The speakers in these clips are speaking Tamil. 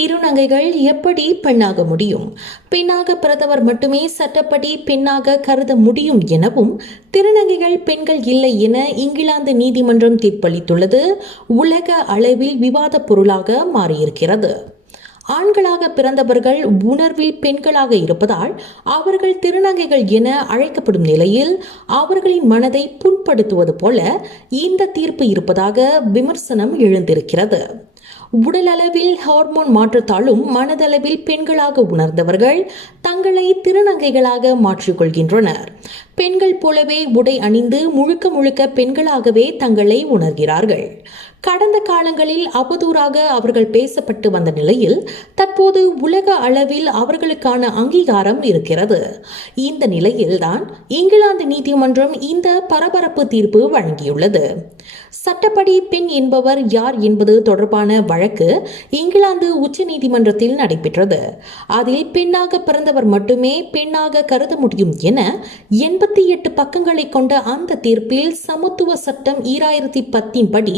திருநங்கைகள் எப்படி பெண்ணாக முடியும்? பெண்ணாக பிறந்தவர் மட்டுமே சட்டப்படி பெண்ணாக கருத முடியும் எனவும் திருநங்கைகள் பெண்கள் இல்லை என இங்கிலாந்து நீதிமன்றம் தீர்ப்பளித்துள்ளது. உலக அளவில் விவாத பொருளாக மாறியிருக்கிறது. ஆண்களாக பிறந்தவர்கள் உணர்வில் பெண்களாக இருப்பதால் அவர்கள் திருநங்கைகள் என அழைக்கப்படும் நிலையில் அவர்களின் மனதை புண்படுத்துவது போல இந்த தீர்ப்பு இருப்பதாக விமர்சனம் எழுந்திருக்கிறது. உடலளவில் ஹார்மோன் மாற்றத்தாலும் மனதளவில் பெண்களாக உணர்ந்தவர்கள் தங்களை திருநங்கைகளாக மாற்றிக்கொள்கின்றனர். பெண்கள் போலவே உடை அணிந்து முழுக்க முழுக்க பெண்களாகவே தங்களை உணர்கிறார்கள். கடந்த காலங்களில் அவதூறாக அவர்கள் பேசப்பட்டு வந்த நிலையில் தற்போது உலக அளவில் அவர்களுக்கான அங்கீகாரம் இருக்கிறது. இந்த நிலையில்தான் இங்கிலாந்து நீதிமன்றம் இந்த பரபரப்பு தீர்ப்பு வழங்கியுள்ளது. சட்டப்படி பெண் என்பவர் யார் என்பது தொடர்பான வழக்கு வழக்கு இங்கிலாந்து உச்ச நீதிமன்றத்தில் நடைபெற்றது. அதில் பெண்ணாக பிறந்தவர் மட்டுமே பெண்ணாக கருத முடியும் என எண்பத்தி எட்டு பக்கங்களை கொண்ட அந்த தீர்ப்பில் சமத்துவ சட்டம் ஈராயிரத்தி பத்தின் படி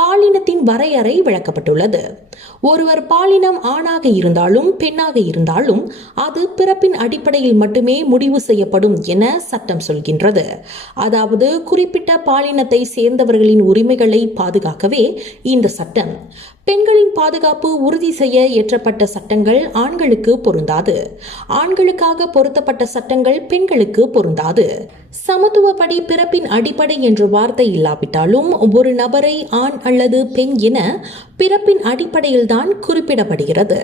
பாலினத்தின் வரையறை விளக்கப்பட்டுள்ளது. ஒருவர் பாலினம் ஆணாக இருந்தாலும் பெண்ணாக இருந்தாலும் அது பிறப்பின் அடிப்படையில் மட்டுமே முடிவு செய்யப்படும் என சட்டம் சொல்கின்றது. அதாவது குறிப்பிட்ட பாலினத்தை சேர்ந்தவர்களின் உரிமைகளை பாதுகாக்கவே இந்த சட்டம். பெண்களின் பாதுகாப்பு உறுதி செய்ய இயற்றப்பட்ட சட்டங்கள் ஆண்களுக்கு பொருந்தாது. ஆண்களுக்காக பொருத்தப்பட்ட சட்டங்கள் பெண்களுக்கு பொருந்தாது. சமத்துவப்படி பிறப்பின் அடிப்படை என்ற வார்த்தை இல்லாவிட்டாலும் ஒரு நபரை ஆண் அல்லது பெண் என பிறப்பின் அடிப்படையில்தான் குறிப்பிடப்படுகிறது.